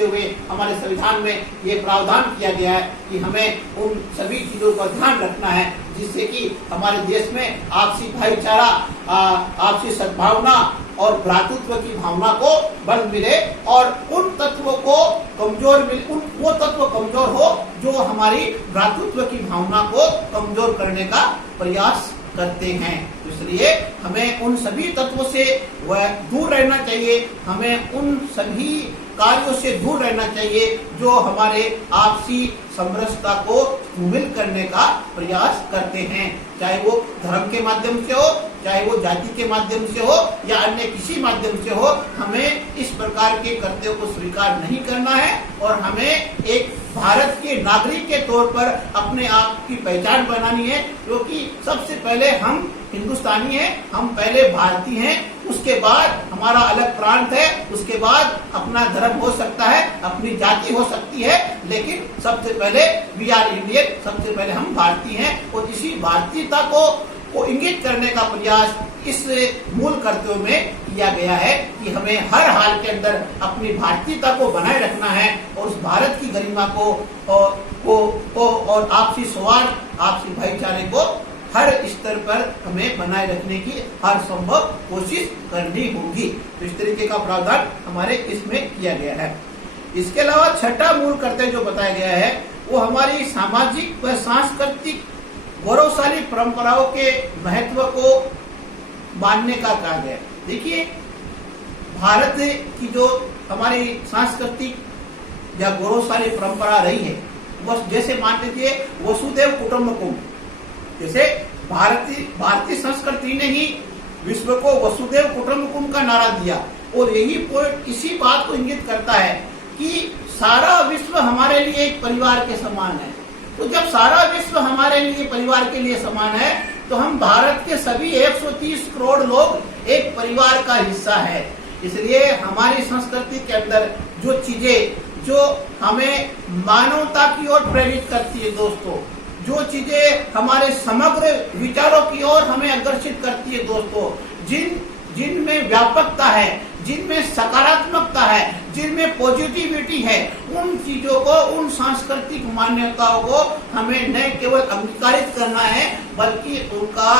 देते हुए हमारे संविधान में ये प्रावधान किया गया है कि हमें उन सभी चीजों का ध्यान रखना है जिससे कि हमारे देश में आपसी भाईचारा, आपसी सद्भावना और भ्रातृत्व की भावना को बल मिले और उन तत्वों को कमजोर वो तत्व कमजोर हो जो हमारी भ्रातृत्व की भावना को कमजोर करने का प्रयास करते हैं। इसलिए हमें उन सभी तत्वों से वह दूर रहना चाहिए, हमें उन सभी कार्यों से दूर रहना चाहिए जो हमारे आपसी समरसता को धूमिल करने का प्रयास करते हैं, चाहे वो धर्म के माध्यम से हो, चाहे वो जाति के माध्यम से हो या अन्य किसी माध्यम से हो। हमें इस प्रकार के कर्तव्यों को स्वीकार नहीं करना है और हमें एक भारत के नागरिक के तौर पर अपने आप की पहचान बनानी है, क्योंकि सबसे पहले हम हिंदुस्तानी हैं, हम पहले भारतीय हैं, उसके बाद हमारा अलग प्रांत है, उसके बाद अपना धर्म हो सकता है, अपनी जाति हो सकती है, लेकिन सबसे पहले वी आर इंडियन, सबसे पहले हम भारतीय हैं। और इसी भारतीयता को इंगित करने का प्रयास इस मूल कर्तव्य में किया गया है कि हमें हर हाल के अंदर अपनी भारतीयता को बनाए रखना है और उस भारत की गरिमा को और आपसी सौहार्द, आपसी भाईचारे को हर स्तर पर हमें बनाए रखने की हर संभव कोशिश करनी होगी। तो इस तरीके का प्रावधान हमारे इसमें किया गया है। इसके अलावा छठा मूल कर्तव्य जो बताया गया है वो हमारी सामाजिक व सांस्कृतिक गौरवशाली परंपराओं के महत्व को मानने का कहा गया। देखिए, भारत की जो हमारी सांस्कृतिक या गौरवशाली परंपरा रही है, बस जैसे मानते थे वसुधैव कुटुंबकम, जैसे भारतीय संस्कृति ने ही विश्व को वसुधैव कुटुंबकम का नारा दिया और यही पॉइंट इसी बात को इंगित करता है कि सारा विश्व हमारे लिए एक परिवार के समान है। तो जब सारा विश्व हमारे लिए परिवार के लिए समान है तो हम भारत के सभी 130 करोड़ लोग एक परिवार का हिस्सा है। इसलिए हमारी संस्कृति के अंदर जो चीजें जो हमें मानवता की ओर प्रेरित करती है दोस्तों, जो चीजें हमारे समग्र विचारों की ओर हमें आकर्षित करती है दोस्तों, जिनमें व्यापकता है, जिनमें सकारात्मकता है, जिनमें पॉजिटिविटी है, उन चीजों को, उन सांस्कृतिक मान्यताओं को हमें न केवल अंगीकारित करना है बल्कि उनका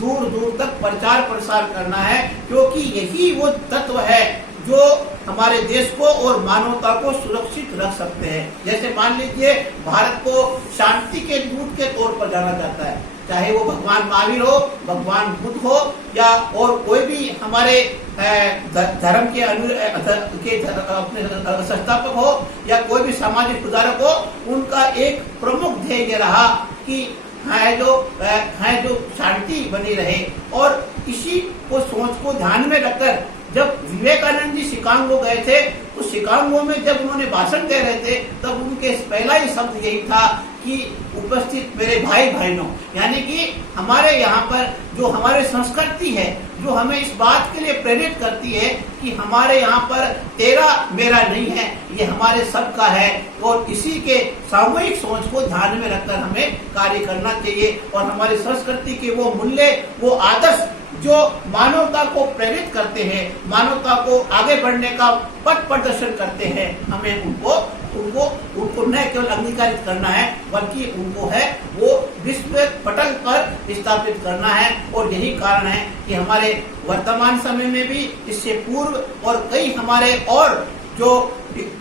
दूर दूर तक प्रचार प्रसार करना है, क्योंकि यही वो तत्व है जो हमारे देश को और मानवता को सुरक्षित रख सकते हैं। जैसे मान लीजिए भारत को शांति के दूत के तौर पर जाना जाता है, चाहे वो भगवान महावीर हो, भगवान बुद्ध हो या और कोई भी हमारे धर्म के अपने संस्थापक हो या कोई भी सामाजिक सुधारक हो, उनका एक प्रमुख ध्येय ये रहा कि है जो शांति बनी रहे। और इसी को सोच को ध्यान में रखकर जब विवेकानंद जी शिकागो गए थे तो शिकागो में जब उन्होंने भाषण दे रहे थे तब उनके पहला ही शब्द यही था कि उपस्थित मेरे भाई बहनों, यानी कि हमारे यहाँ पर जो हमारे संस्कृति है जो हमें इस बात के लिए प्रेरित करती है कि हमारे यहाँ पर तेरा मेरा नहीं है, ये हमारे सबका है। और इसी के सामूहिक सोच को ध्यान में रखकर हमें कार्य करना चाहिए और हमारी संस्कृति के वो मूल्य, वो आदर्श जो मानवता को प्रेरित करते हैं, मानवता को आगे बढ़ने का पथ प्रदर्शन करते हैं, हमें उनको न केवल अंगीकारित करना है बल्कि उनको है वो विश्व पटल पर स्थापित करना है। और यही कारण है कि हमारे वर्तमान समय में भी इससे पूर्व और कई हमारे और जो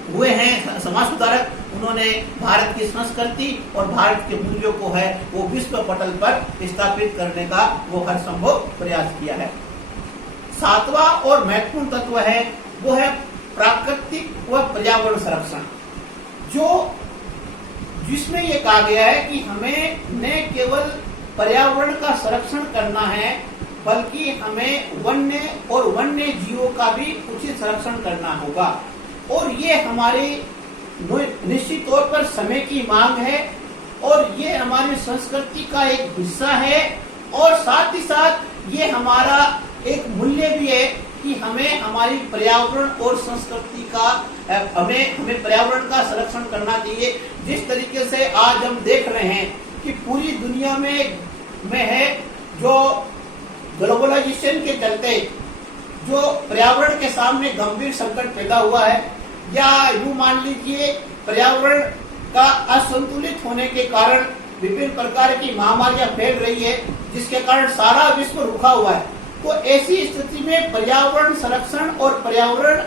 हुए हैं समाज सुधारक, उन्होंने भारत की संस्कृति और भारत के मूल्यों को है वो विश्व पटल पर स्थापित करने का वो हर संभव प्रयास किया है। सातवां और महत्वपूर्ण तत्व है वो है प्राकृतिक व पर्यावरण संरक्षण, जिसमें ये कहा गया है कि हमें न केवल पर्यावरण का संरक्षण करना है बल्कि हमें वन्य जीवों का भी उचित संरक्षण करना होगा। और ये हमारी निश्चित तौर पर समय की मांग है और ये हमारी संस्कृति का एक हिस्सा है और साथ ही साथ ये हमारा एक मूल्य भी है कि हमें हमारी पर्यावरण और संस्कृति का हमें पर्यावरण का संरक्षण करना चाहिए। जिस तरीके से आज हम देख रहे हैं कि पूरी दुनिया में है जो ग्लोबलाइजेशन के चलते जो पर्यावरण के सामने गंभीर संकट पैदा हुआ है, या यूं मान लीजिए पर्यावरण का असंतुलित होने के कारण विभिन्न प्रकार की महामारियां फैल रही है, जिसके कारण सारा विश्व रुका हुआ है। तो ऐसी स्थिति में पर्यावरण संरक्षण और पर्यावरण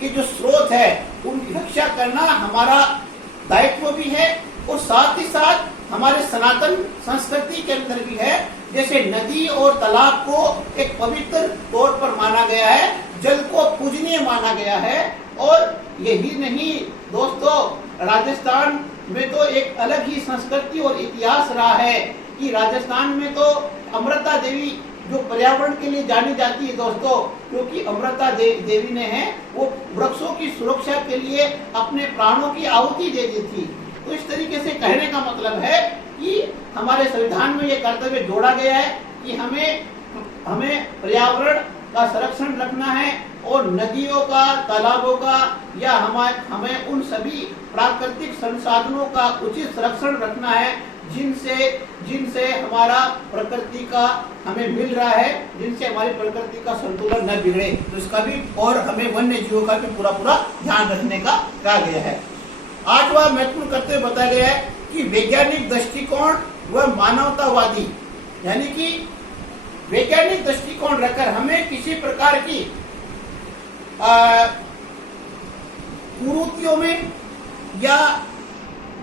के जो स्रोत है उनकी रक्षा करना हमारा दायित्व भी है, और साथ ही साथ हमारे सनातन संस्कृति के अंदर भी है। जैसे नदी और तालाब को एक पवित्र तौर पर माना गया है, जल को पूजनीय माना गया है। और यही नहीं दोस्तों, राजस्थान में तो एक अलग ही संस्कृति और इतिहास रहा है कि राजस्थान में तो अमृता देवी जो पर्यावरण के लिए जानी जाती है दोस्तों, क्योंकि अमृता देवी ने है वो वृक्षों की सुरक्षा के लिए अपने प्राणों की आहुति दे दी थी। तो इस तरीके से कहने का मतलब है कि हमारे संविधान में ये कर्तव्य जोड़ा गया है कि हमें पर्यावरण का संरक्षण रखना है, और नदियों का, तालाबों का या हमें उन सभी प्राकृतिक संसाधनों का उचित संरक्षण रखना है जिनसे हमारा प्रकृति का हमें मिल रहा है, जिनसे हमारी प्रकृति का संतुलन न बिगड़े। तो इसका भी और हमें वन्य जीवों का भी पूरा ध्यान रखने का कहा गया है। 8वां महत्वपूर्ण कर्तव्य बताया गया है कि वैज्ञानिक दृष्टिकोण व मानवतावादी, यानी कि वैज्ञानिक दृष्टिकोण रखकर हमें किसी प्रकार की कुरीतियों में या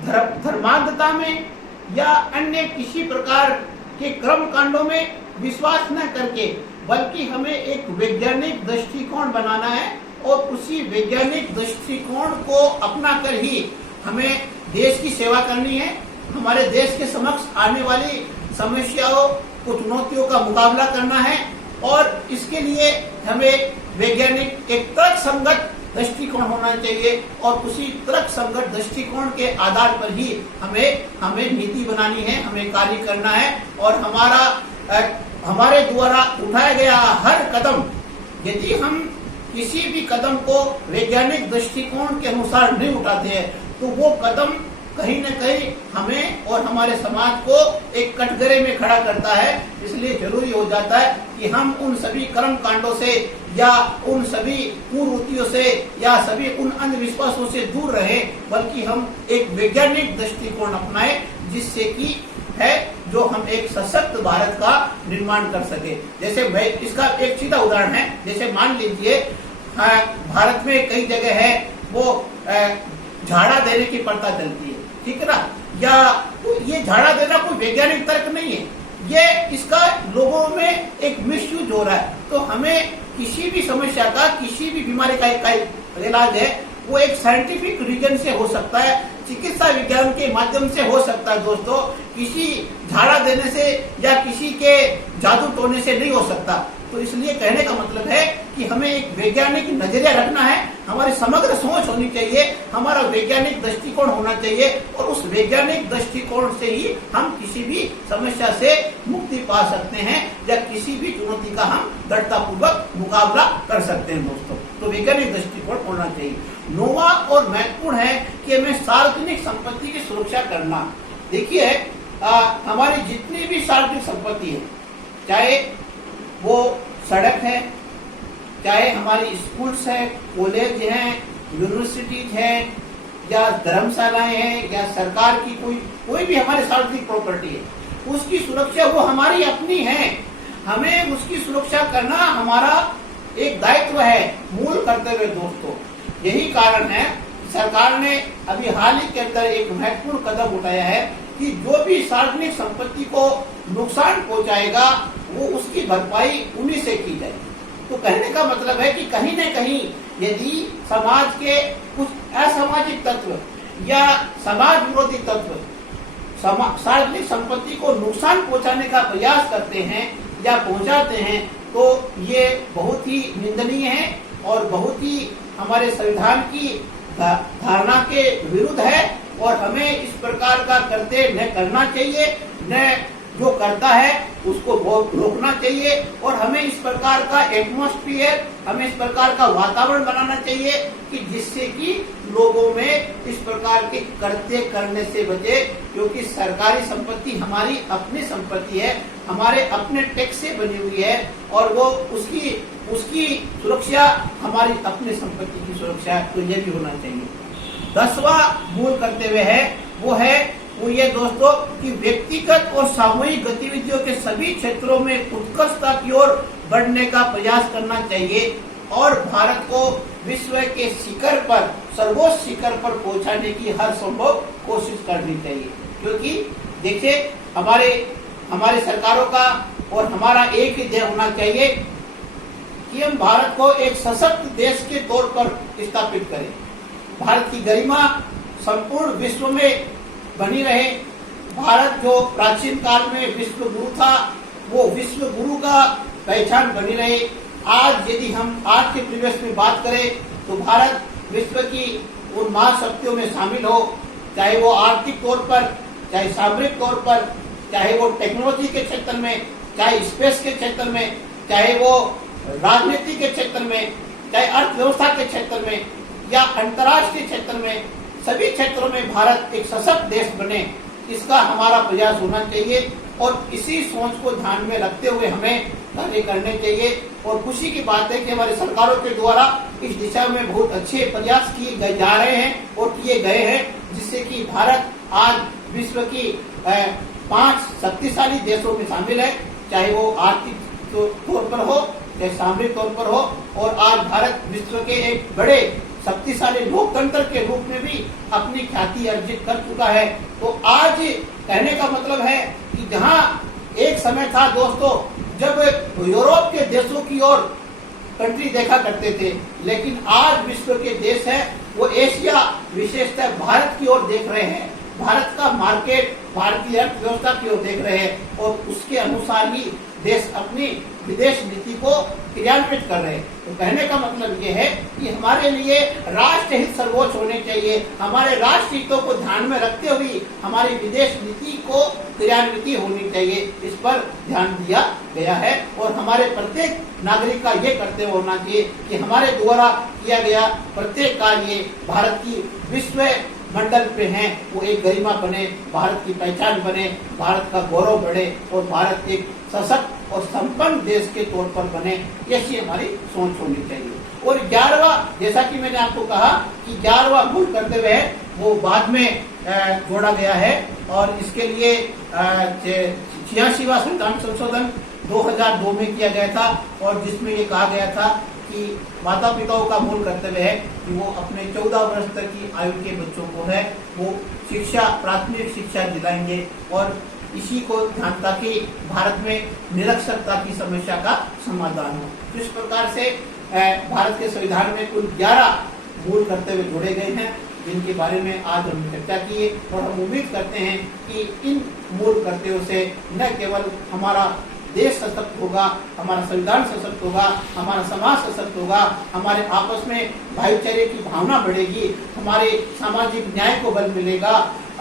धर्मांधता में या अन्य किसी प्रकार के कर्म कांडों में विश्वास न करके, बल्कि हमें एक वैज्ञानिक दृष्टिकोण बनाना है, और उसी वैज्ञानिक दृष्टिकोण को अपनाकर ही हमें देश की सेवा करनी है। हमारे देश के समक्ष आने वाली समस्याओं को, चुनौतियों का मुकाबला करना है, और इसके लिए हमें वैज्ञानिक एक तर्कसंगत दृष्टिकोण होना चाहिए, और उसी तर्कसंगत दृष्टिकोण के आधार पर ही हमें नीति बनानी है, हमें कार्य करना है। और हमारे द्वारा उठाया गया हर कदम, यदि हम किसी भी कदम को वैज्ञानिक दृष्टिकोण के अनुसार नहीं उठाते हैं, तो वो कदम कहीं न कहीं हमें और हमारे समाज को एक कटघरे में खड़ा करता है। इसलिए जरूरी हो जाता है कि हम उन सभी कर्म कांडों से या उन सभी कुरीतियों से या सभी उन अंधविश्वासों से दूर रहें, बल्कि हम एक वैज्ञानिक दृष्टिकोण अपनाएं, जिससे कि है जो हम एक सशक्त भारत का निर्माण कर सके। जैसे इसका एक सीधा उदाहरण है, जैसे मान लीजिए भारत में कई जगह है वो झाड़ा देने की प्रथा चलती है, ठीक है ना, या तो ये झाड़ा देना कोई वैज्ञानिक तर्क नहीं है, ये इसका लोगों में एक मिसयूज हो रहा है। तो हमें किसी भी समस्या का, किसी भी बीमारी का इलाज है वो एक साइंटिफिक रीजन से हो सकता है, चिकित्सा विज्ञान के माध्यम से हो सकता है दोस्तों, किसी झाड़ा देने से या किसी के जादू टोने से नहीं हो सकता। तो इसलिए कहने का मतलब है कि हमें एक वैज्ञानिक नजरिया रखना है, हमारी समग्र सोच होनी चाहिए, हमारा वैज्ञानिक दृष्टिकोण होना चाहिए, और उस वैज्ञानिक दृष्टिकोण से ही हम किसी भी समस्या से मुक्ति पा सकते हैं या किसी भी चुनौती का हम दृढ़तापूर्वक मुकाबला कर सकते हैं दोस्तों। तो वैज्ञानिक दृष्टिकोण होना चाहिए। 9वां और महत्वपूर्ण है कि हमें सार्वजनिक संपत्ति की सुरक्षा करना। देखिए हमारी जितनी भी सार्वजनिक संपत्ति है, चाहे वो सड़क है, चाहे हमारी स्कूल्स है, कॉलेज हैं, यूनिवर्सिटीज हैं, या धर्मशालाएं हैं, या सरकार की कोई भी हमारी सार्वजनिक प्रॉपर्टी है, उसकी सुरक्षा वो हमारी अपनी है। हमें उसकी सुरक्षा करना हमारा एक दायित्व है, मूल कर्तव्य दोस्तों। यही कारण है सरकार ने अभी हाल ही के अंदर एक महत्वपूर्ण कदम उठाया है कि जो भी सार्वजनिक संपत्ति को नुकसान पहुंचाएगा वो उसकी भरपाई उन्हीं से की जाएगी। तो कहने का मतलब है कि कहीं न कहीं यदि समाज के कुछ असामाजिक तत्व या समाज विरोधी तत्व सार्वजनिक संपत्ति को नुकसान पहुंचाने का प्रयास करते हैं या पहुंचाते हैं, तो ये बहुत ही निंदनीय है और बहुत ही हमारे संविधान की धारणा के विरुद्ध है, और हमें इस प्रकार का कृत्य न करना चाहिए, न जो करता है उसको रोकना चाहिए और हमें इस प्रकार का एटमॉस्फेयर, हमें इस प्रकार का वातावरण बनाना चाहिए कि जिससे कि लोगों में इस प्रकार के कृत्य करने से बचे, क्योंकि सरकारी संपत्ति हमारी अपनी संपत्ति है, हमारे अपने टैक्स से बनी हुई है और वो उसकी सुरक्षा हमारी अपनी संपत्ति की सुरक्षा है, तो ये भी होना चाहिए। 10वां मूल कर्तव्य है वो ये दोस्तों कि व्यक्तिगत और सामूहिक गतिविधियों के सभी क्षेत्रों में उत्कृष्टता की ओर बढ़ने का प्रयास करना चाहिए और भारत को विश्व के शिखर पर, सर्वोच्च शिखर पर पहुंचाने की हर संभव कोशिश करनी चाहिए। क्योंकि देखिए हमारे सरकारों का और हमारा एक ही ध्येय होना चाहिए कि हम भारत को एक सशक्त देश के तौर पर स्थापित करें, भारत की गरिमा संपूर्ण विश्व में बनी रहे। भारत जो प्राचीन काल में विश्व गुरु था, वो विश्व गुरु का पहचान बनी रहे। आज यदि हम आज के परिवेश में बात करें तो भारत विश्व की उन महाशक्तियों में शामिल हो, चाहे वो आर्थिक तौर पर, चाहे सामरिक तौर पर, चाहे वो टेक्नोलॉजी के क्षेत्र में, चाहे स्पेस के क्षेत्र में, चाहे वो राजनीति के क्षेत्र में, चाहे अर्थव्यवस्था के क्षेत्र में या अंतर्राष्ट्रीय क्षेत्र में, सभी क्षेत्रों में भारत एक सशक्त देश बने, इसका हमारा प्रयास होना चाहिए और इसी सोच को ध्यान में रखते हुए हमें कार्य करने चाहिए। और खुशी की बात है कि हमारी सरकारों के द्वारा इस दिशा में बहुत अच्छे प्रयास किए जा रहे हैं और किए गए हैं, जिससे कि भारत आज विश्व की 5 शक्तिशाली देशों में शामिल है, चाहे वो आर्थिक तौर पर हो, चाहे सामरिक तौर पर हो, और आज भारत विश्व के एक बड़े शक्तिशाली लोकतंत्र के रूप में भी अपनी ख्याति अर्जित कर चुका है। तो आज कहने का मतलब है कि जहां एक समय था दोस्तों जब यूरोप के देशों की ओर कंट्री देखा करते थे, लेकिन आज विश्व के देश है वो एशिया, विशेषतः भारत की ओर देख रहे हैं, भारत का मार्केट, भारतीय अर्थव्यवस्था की ओर देख रहे हैं और उसके अनुसार ही देश अपनी विदेश नीति को क्रियान्वित कर रहे हैं। तो कहने का मतलब ये है कि हमारे लिए राष्ट्र हित सर्वोच्च होने चाहिए, हमारे राष्ट्र हितों को ध्यान में रखते हुए हमारी विदेश नीति को क्रियान्वित होनी चाहिए, इस पर ध्यान दिया गया है। और हमारे प्रत्येक नागरिक का ये कर्तव्य होना चाहिए कि हमारे द्वारा किया गया प्रत्येक कार्य भारत की विश्व मंडल पे हैं, वो एक गरिमा बने, भारत की पहचान बने, भारत का गौरव बढ़े और भारत एक सशक्त और संपन्न देश के तौर पर बने, ऐसी हमारी सोच होनी चाहिए। और 11वां, जैसा कि मैंने आपको कहा कि 11वां मूल कर्तव्य है वो बाद में जोड़ा गया है और इसके लिए 86वां संविधान संशोधन 2002 में किया गया था और जिसमें ये कहा गया था कि माता पिताओं का मूल कर्तव्य है कि वो अपने 14 वर्ष तक की आयु के बच्चों को है वो शिक्षा, प्राथमिक शिक्षा दिलाएंगे और इसी को ध्यान ताकि भारत में निरक्षरता की समस्या का समाधान हो। तो इस प्रकार से भारत के संविधान में कुल 11 मूल कर्तव्य जोड़े गए हैं, जिनके बारे में आज हम चर्चा किए और हम उम्मीद करते हैं कि इन मूल कर्तव्यों से न केवल हमारा देश सशक्त होगा, हमारा संविधान सशक्त होगा, हमारा समाज सशक्त होगा, हमारे आपस में भाईचारे की भावना बढ़ेगी, हमारे सामाजिक न्याय को बल मिलेगा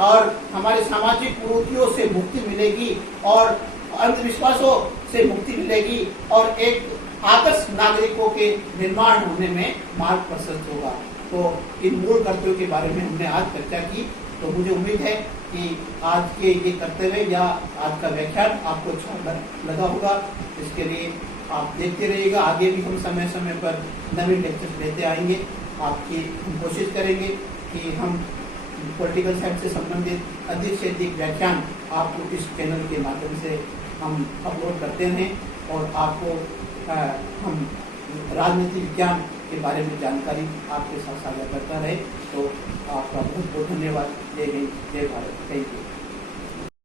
और हमारे सामाजिक कुरीतियों से मुक्ति मिलेगी और अंधविश्वासों से मुक्ति मिलेगी और एक आदर्श नागरिकों के निर्माण होने में मार्ग प्रशस्त होगा। तो इन मूल कर्तव्यों के बारे में हमने आज चर्चा की, तो मुझे उम्मीद है कि आज के ये कर्तव्य या आज का व्याख्यान आपको अच्छा लगा होगा। इसके लिए आप देखते रहिएगा, आगे भी हम समय समय पर नए लेक्चर लेते आएंगे। आपकी हम कोशिश करेंगे कि हम पॉलिटिकल साइंस से संबंधित अधिक से अधिक व्याख्यान आपको इस चैनल के माध्यम से हम अपलोड करते हैं और आपको हम राजनीति विज्ञान के बारे में जानकारी आपके साथ साझा करता रहे। तो आपका बहुत बहुत धन्यवाद। जय हिंद, जय भारत, थैंक यू।